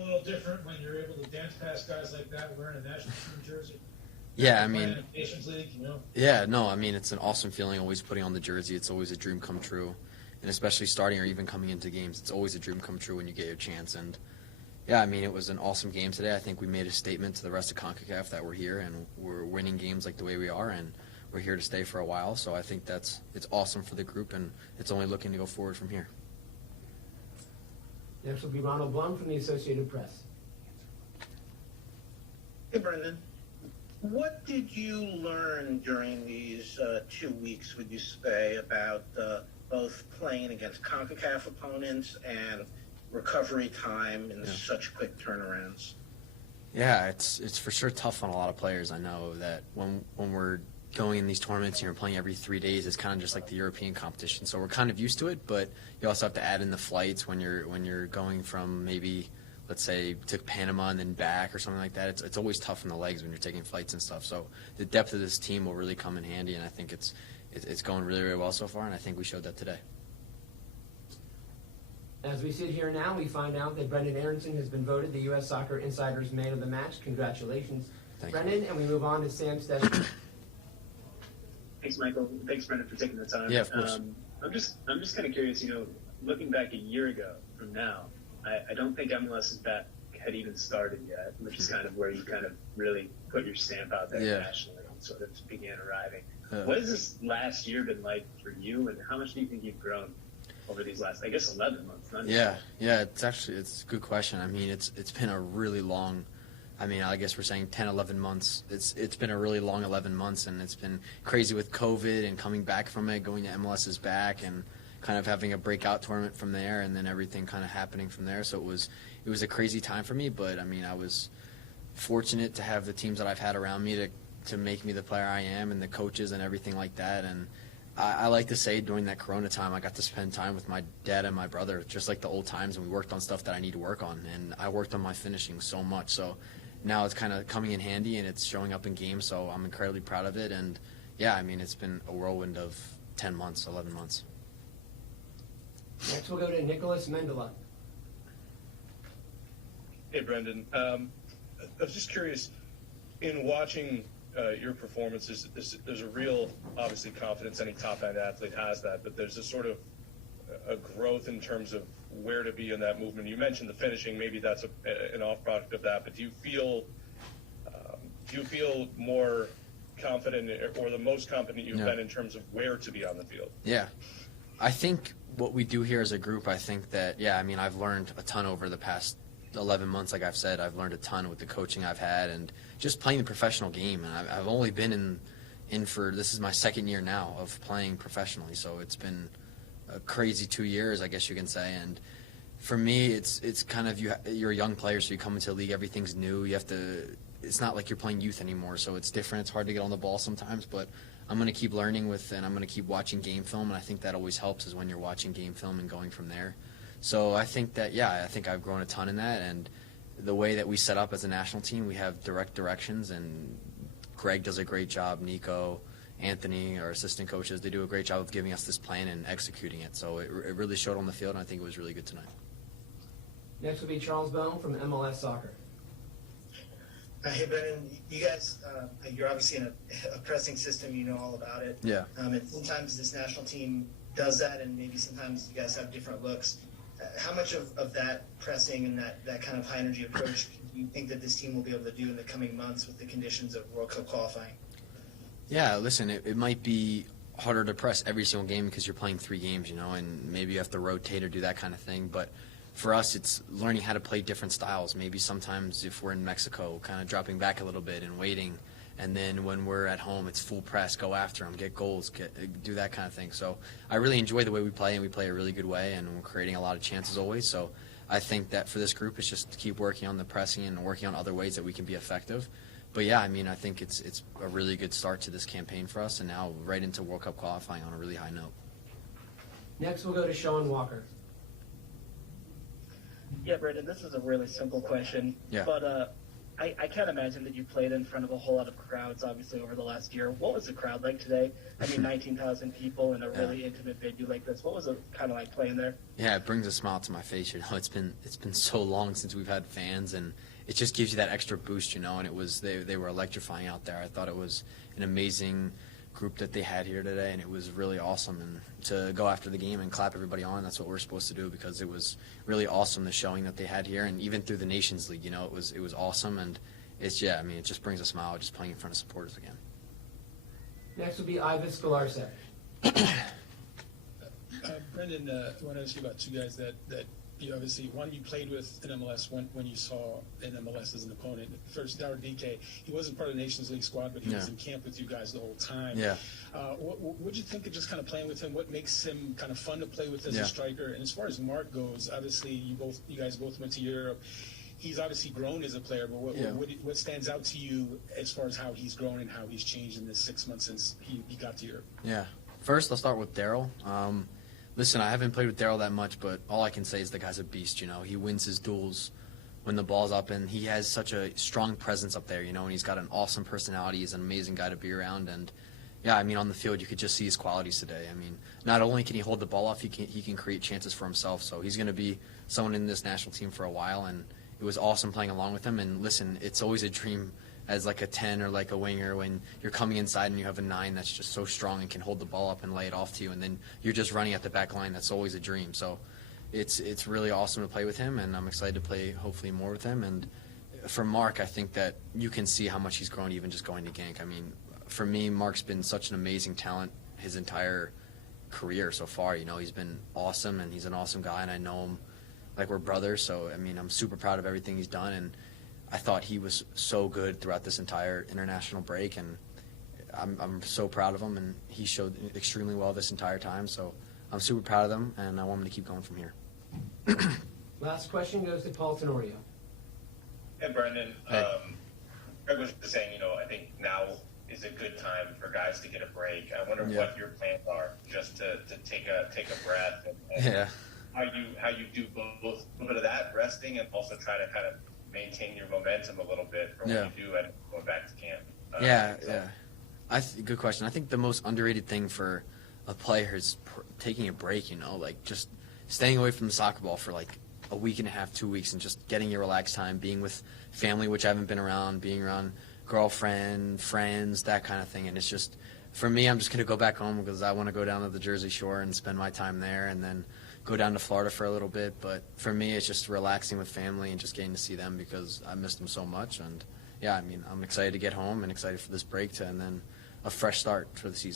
a little different when you're able to dance past guys like that wearing a national team jersey? Yeah, I mean, Nations League, you know? yeah, no, I mean, it's an awesome feeling always putting on the jersey. It's always a dream come true. And especially starting or even coming into games, it's always a dream come true when you get your chance. And, yeah, I mean, it was an awesome game today. I think we made a statement to the rest of CONCACAF that we're here and we're winning games like the way we are, and we're here to stay for a while. So I think it's awesome for the group, and it's only looking to go forward from here. Next will be Ronald Blum from the Associated Press. Hey, Brenden. What did you learn during these 2 weeks, would you say, about both playing against CONCACAF opponents and recovery time in such quick turnarounds? Yeah, it's for sure tough on a lot of players. I know that when we're going in these tournaments and you're playing every 3 days, it's kind of just like the European competition. So we're kind of used to it, but you also have to add in the flights when you're going from maybe, let's say, to Panama and then back or something like that. It's always tough on the legs when you're taking flights and stuff. So the depth of this team will really come in handy, and I think it's going really, really well so far, and I think we showed that today. As we sit here now, we find out that Brenden Aaronson has been voted the U.S. Soccer Insider's Man of the Match. Congratulations, Brenden. And we move on to Sam Steadman. Thanks, Michael. Thanks, Brenden, for taking the time. Yeah, of course. I'm just kind of curious, looking back a year ago from now, I don't think MLS back had even started yet, which is kind of where you kind of really put your stamp out there nationally and sort of began arriving. What has this last year been like for you, and how much do you think you've grown over these last, I guess, 11 months? Yeah, it's a good question. I mean, it's been a really long, I guess we're saying 10, 11 months. It's been a really long 11 months, and it's been crazy with COVID and coming back from it, going to MLS's back, and kind of having a breakout tournament from there, and then everything kind of happening from there. So it was a crazy time for me, but I mean, I was fortunate to have the teams that I've had around me to make me the player I am, and the coaches and everything like that. And I like to say during that Corona time, I got to spend time with my dad and my brother, just like the old times, and we worked on stuff that I need to work on. And I worked on my finishing so much. So now it's kind of coming in handy, and it's showing up in games, so I'm incredibly proud of it. And, yeah, I mean, it's been a whirlwind of 10 months, 11 months. Next we'll go to Nicholas Mendela. Hey, Brenden. I was just curious, in watching your performances, there's a real, obviously, confidence. Any top-end athlete has that, but there's a sort of a growth in terms of where to be in that movement. You mentioned the finishing. Maybe that's an off-product of that, but do you feel more confident, or the most confident you've been in terms of where to be on the field? Yeah. I think what we do here as a group, I think that, I've learned a ton over the past 11 months. Like I've said, I've learned a ton with the coaching I've had and just playing the professional game. And I've only been in for, this is my second year now of playing professionally. So it's been a crazy 2 years, I guess you can say. And for me, it's kind of, you're a young player, so you come into the league, everything's new. You have to, it's not like you're playing youth anymore, so it's different. It's hard to get on the ball sometimes, but I'm going to keep learning and I'm going to keep watching game film, and I think that always helps is when you're watching game film and going from there. So I think that, I think I've grown a ton in that, and the way that we set up as a national team, we have direct directions, and Greg does a great job, Nico, Anthony, our assistant coaches, they do a great job of giving us this plan and executing it. So it really showed on the field, and I think it was really good tonight. Next will be Charles Bone from MLS Soccer. Hey, Brenden, you guys, you're obviously in a pressing system. You know all about it. Yeah. And sometimes this national team does that, and maybe sometimes you guys have different looks. How much of that pressing and that kind of high-energy approach do you think that this team will be able to do in the coming months with the conditions of World Cup qualifying? Yeah, listen, it might be harder to press every single game because you're playing 3 games, and maybe you have to rotate or do that kind of thing. But for us, it's learning how to play different styles. Maybe sometimes if we're in Mexico, kind of dropping back a little bit and waiting. And then when we're at home, it's full press, go after them, get goals, do that kind of thing. So I really enjoy the way we play, and we play a really good way, and we're creating a lot of chances always. So I think that for this group, it's just to keep working on the pressing and working on other ways that we can be effective. But, I think it's a really good start to this campaign for us, and now right into World Cup qualifying on a really high note. Next, we'll go to Sean Walker. Yeah, Brenden, this is a really simple question. Yeah. But I can't imagine that you played in front of a whole lot of crowds, obviously, over the last year. What was the crowd like today? I mean, 19,000 people in a really intimate venue like this. What was it kind of like playing there? Yeah, it brings a smile to my face. You know, it's been so long since we've had fans, and it just gives you that extra boost, you know. And it was they were electrifying out there. I thought it was an amazing group that they had here today, and it was really awesome. And to go after the game and clap everybody on, that's what we're supposed to do, because it was really awesome, the showing that they had here, and even through the Nations League, you know, it was awesome. And it's I mean, it just brings a smile just playing in front of supporters again. Next will be Ivis Galarcek. Brenden, I want to ask you about two guys that you obviously, one you played with in MLS when you saw in MLS as an opponent. First, DK, he wasn't part of the Nations League squad, but he was in camp with you guys the whole time. Yeah. What did you think of just kind of playing with him? What makes him kind of fun to play with as a striker? And as far as Mark goes, obviously you guys both went to Europe. He's obviously grown as a player, but what stands out to you as far as how he's grown and how he's changed in this 6 months since he got to Europe? Yeah. First, I'll start with Daryl. Listen, I haven't played with Daryl that much, but all I can say is the guy's a beast, you know. He wins his duels when the ball's up, and he has such a strong presence up there, you know, and he's got an awesome personality. He's an amazing guy to be around, and, yeah, I mean, on the field, you could just see his qualities today. I mean, not only can he hold the ball off, he can create chances for himself, so he's going to be someone in this national team for a while, and it was awesome playing along with him. And, listen, it's always a dream as like a 10 or like a winger when you're coming inside and you have a 9 that's just so strong and can hold the ball up and lay it off to you, and then you're just running at the back line. That's always a dream. So it's really awesome to play with him, and I'm excited to play hopefully more with him. And for Mark, I think that you can see how much he's grown even just going to Genk. I mean, for me, Mark's been such an amazing talent his entire career so far. You know, he's been awesome, and he's an awesome guy, and I know him like we're brothers. So, I mean, I'm super proud of everything he's done, and I thought he was so good throughout this entire international break, and I'm so proud of him, and he showed extremely well this entire time. So I'm super proud of him, and I want him to keep going from here. Last question goes to Paul Tenorio. Hey, Brenden. Hey. Greg was just saying, you know, I think now is a good time for guys to get a break. I wonder what your plans are, just to take a breath, and how you do both a little bit of that, resting, and also try to kind of maintain your momentum a little bit for what you do and going back to camp. Good question. I think the most underrated thing for a player is taking a break, you know, like just staying away from the soccer ball for like a week and a half, 2 weeks, and just getting your relaxed time, being with family, which I haven't been around, being around girlfriend, friends, that kind of thing. And it's just, for me, I'm just going to go back home because I want to go down to the Jersey Shore and spend my time there, and then go down to Florida for a little bit. But for me, it's just relaxing with family and just getting to see them because I missed them so much. And yeah, I mean, I'm excited to get home and excited for this break and then a fresh start for the season.